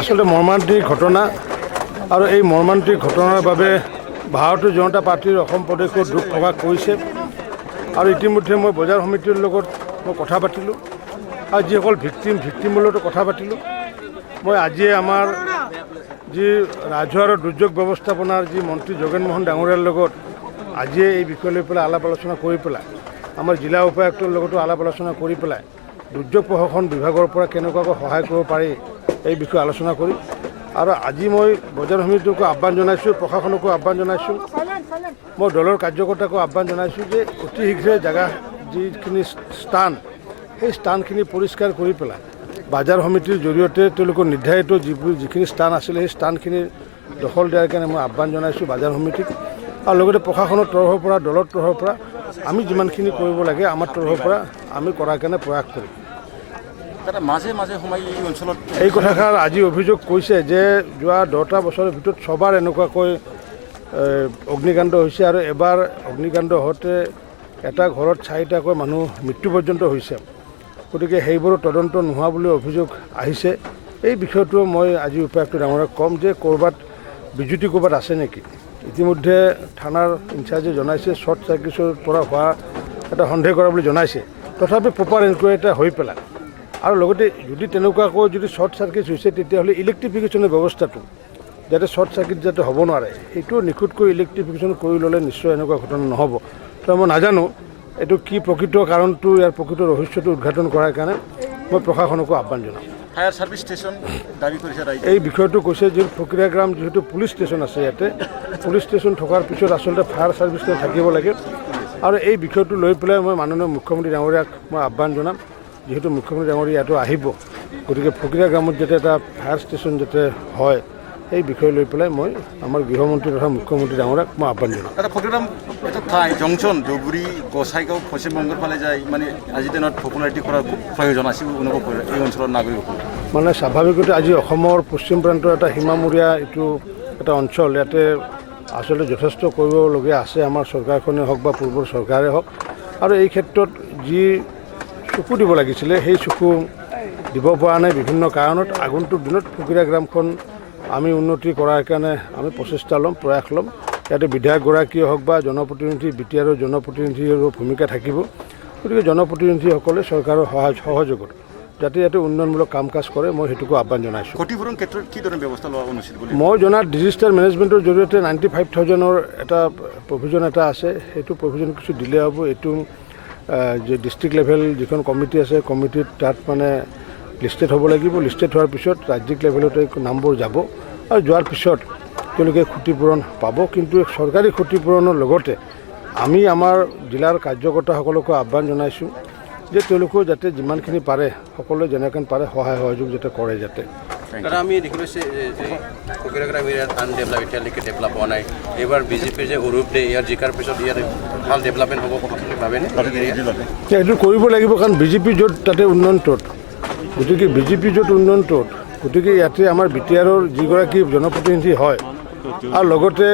আসলে মৰ্মান্তিক ঘটনা আৰু এই মৰ্মান্তিক ঘটনাৰ বাবে ভাৰতীয় জনতা পাৰ্টিৰ অসম প্ৰদেশত দুখ প্ৰকাশ কৰিছে আৰু ইতিমধ্যে মই বজাৰ সমিতিৰ লগত মই কথা পাতিলোঁ আৰু যিসকল ভিক্টিমৰ লগত কথা পাতিলোঁ মই আজিয়ে আমাৰ যি ৰাজহুৱা আৰু দুৰ্যোগ ব্যৱস্থাপনাৰ যি মন্ত্ৰী যোগেন মোহন ডাঙৰীয়াৰ লগত আজিয়ে এই বিষয় লৈ পেলাই আলাপ আলোচনা কৰি পেলাই আমাৰ জিলা উপায়ুক্তৰ লগতো আলাপ আলোচনা কৰি পেলাই দুৰ্যোগ প্ৰশাসন বিভাগৰ পৰা কেনেকুৱাকৈ সহায় কৰিব পাৰি এই বিষয়ে আলোচনা কৰি আৰু আজি মই বজাৰ সমিতিকো আহ্বান জনাইছোঁ, প্ৰশাসনকো আহ্বান জনাইছোঁ, মই দলৰ কাৰ্যকৰ্তাকো আহ্বান জনাইছোঁ যে অতি শীঘ্ৰে জেগা যিখিনি স্থান সেই স্থানখিনি পৰিষ্কাৰ কৰি পেলাই বজাৰ সমিতিৰ জৰিয়তে তেওঁলোকৰ নিৰ্ধাৰিত যিখিনি স্থান আছিলে সেই স্থানখিনি দখল দিয়াৰ কাৰণে মই আহ্বান জনাইছোঁ বজাৰ সমিতিক আৰু লগতে প্ৰশাসনৰ তৰফৰ পৰা দলৰ তৰফৰ পৰা আমি যিমানখিনি কৰিব লাগে আমাৰ তৰফৰ পৰা আমি কৰাৰ কাৰণে প্ৰয়াস কৰিম। মাজে মাজে সময় এই অঞ্চলত এই কথাষাৰ আজি অভিযোগ কৰিছে যে যোৱা 10টা বছৰৰ ভিতৰত ছবাৰ এনেকুৱাকৈ অগ্নিকাণ্ড হৈছে আৰু এবাৰ অগ্নিকাণ্ড হওঁতে এটা ঘৰত 4টাকৈ মানুহ মৃত্যু পৰ্যন্ত হৈছে। গতিকে সেইবোৰৰ তদন্ত নোহোৱা বুলি অভিযোগ আহিছে। এই বিষয়টো মই আজি উপায়ুক্ত ডাঙৰীয়াক ক'ম যে ক'ৰবাত বিজুতি ক'ৰবাত আছে নেকি। ইতিমধ্যে থানাৰ ইনচাৰ্জে জনাইছে শ্বৰ্ট চাৰ্কিটৰ পৰা হোৱা এটা সন্দেহ কৰা বুলি জনাইছে, তথাপি প্ৰপাৰ এনকুৱাৰী এটা হৈ পেলাই আৰু লগতে যদি তেনেকুৱাকৈ যদি শ্বৰ্ট চাৰ্কিট হৈছে তেতিয়াহ'লে ইলেক্ট্ৰিফিকেশ্যনৰ ব্যৱস্থাটো যাতে শ্বৰ্ট চাৰ্কিট যাতে হ'ব নোৱাৰে সেইটো নিখুঁতকৈ ইলেক্ট্ৰিফিকেশ্যন কৰি ল'লে নিশ্চয় এনেকুৱা ঘটনা নহ'ব। তো মই নাজানো এইটো কি প্ৰকৃত কাৰণটো, ইয়াৰ প্ৰকৃত ৰহস্যটো উদ্ঘাটন কৰাৰ কাৰণে মই প্ৰশাসনকো আহ্বান জনাম। ফায়াৰ ছাৰ্ভিচ ষ্টেচন দাবী কৰিছে এই বিষয়টো কৈছে যে ফকিৰাগ্ৰাম যিহেতু পুলিচ ষ্টেচন আছে, ইয়াতে পুলিচ ষ্টেচন থকাৰ পিছত আচলতে ফায়াৰ ছাৰ্ভিচ থাকিব লাগে আৰু এই বিষয়টো লৈ পেলাই মই মাননীয় মুখ্যমন্ত্ৰী ডাঙৰীয়াক মই আহ্বান জনাম, যিহেতু মুখ্যমন্ত্ৰী ডাঙৰীয়া ইয়াতো আহিব, গতিকে ফকিৰাগ্ৰামত যাতে এটা ফায়াৰ ষ্টেচন যাতে হয় এই বিষয় লৈ পেলাই মই আমাৰ গৃহমন্ত্ৰী তথা মুখ্যমন্ত্ৰী ডাঙৰীয়াক মই আহ্বান জনাম। ফকিৰাগ্ৰাম এটা ঠাই জংচন ধুবুৰী গোসাইগাঁও পশ্চিমবংগৰ ফালে যায় মানে আজিৰ দিনত পপুলাৰিটি কৰাৰ খুব প্ৰয়োজন আছে অনুভৱ কৰে এই অঞ্চলৰ নাগৰিকসকল। মানে স্বাভাৱিকতে আজি অসমৰ পশ্চিম প্ৰান্তৰ এটা সীমামূৰীয়া এইটো এটা অঞ্চল, ইয়াতে আচলতে যথেষ্ট কৰিবলগীয়া আছে আমাৰ চৰকাৰখনেই হওক বা পূৰ্বৰ চৰকাৰে হওক আৰু এই ক্ষেত্ৰত যি চকু দিব লাগিছিলে সেই চকু দিব পৰা নাই বিভিন্ন কাৰণত। আগন্তুক দিনত ফকিৰাগ্ৰামখন আমি উন্নতি কৰাৰ কাৰণে আমি প্ৰচেষ্টা ল'ম, প্ৰয়াস ল'ম। ইয়াতে বিধায়কগৰাকীয়ে হওক বা জনপ্ৰতিনিধি বিটিআৰৰ জনপ্ৰতিনিধিৰো ভূমিকা থাকিব, গতিকে জনপ্ৰতিনিধিসকলে চৰকাৰৰ সহযোগত যাতে ইয়াতে উন্নয়নমূলক কাম কাজ কৰে মই সেইটোকো আহ্বান জনাইছোঁ। ক্ষতিপূৰণ ক্ষেত্ৰত কি ধৰণৰ ব্যৱস্থা লোৱা উচিত বুলি মই জনাত ডিজাষ্টাৰ মেনেজমেণ্টৰ জৰিয়তে 95,000ৰ এটা প্ৰভিজন এটা আছে, সেইটো প্ৰভিজন কিছু দিলে হ'ব। এইটো যে ডিষ্ট্ৰিক্ট লেভেল যিখন কমিটি আছে কমিটিত তাত মানে লিষ্টেড হ'ব লাগিব, লিষ্টেড হোৱাৰ পিছত ৰাজ্যিক লেভেলতে নামবোৰ যাব আৰু যোৱাৰ পিছত তেওঁলোকে ক্ষতিপূৰণ পাব। কিন্তু চৰকাৰী ক্ষতিপূৰণৰ লগতে আমি আমাৰ জিলাৰ কাৰ্যকৰ্তাসকলকো আহ্বান জনাইছোঁ যে তেওঁলোকেও যাতে যিমানখিনি পাৰে সকলোৱে যেনেকৈ পাৰে সহায় সহযোগ যাতে কৰে যাতে। আমি দেখিছোঁ যে ফকিৰাগ্ৰাম এৰিয়াত আনডেভেলপ এতিয়ালৈকে ডেভেলপ হোৱা নাই। এইবাৰ বিজেপিৰ যে অৰূপ দে ইয়াৰ জিকাৰ পিছত ইয়াৰ ভাল ডেভেলপমেণ্ট হ'ব আপুনি ভাবেনে? এইটো কৰিব লাগিব, কাৰণ বিজেপি য'ত তাতে উন্নয়ন ত'ত, গতিকে বিজেপি য'ত উন্নয়ন ত'ত, গতিকে ইয়াতে আমাৰ বিটিআৰৰ যিগৰাকী জনপ্ৰতিনিধি হয় আৰু লগতে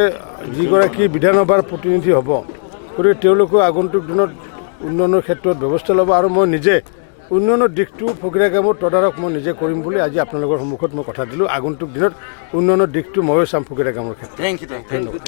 যিগৰাকী বিধানসভাৰ প্ৰতিনিধি হ'ব, গতিকে তেওঁলোকেও আগন্তুক দিনত উন্নয়নৰ ক্ষেত্ৰত ব্যৱস্থা ল'ব আৰু মই নিজে উন্নয়নৰ দিশটো ফকিৰাগ্ৰামত তদাৰক মই নিজে কৰিম বুলি আজি আপোনালোকৰ সন্মুখত মই কথা দিলোঁ। আগন্তুক দিনত উন্নয়নৰ দিশটো ময়ো চাম ফকিৰাগ্ৰামৰ ক্ষেত্ৰত। ধন্যবাদ।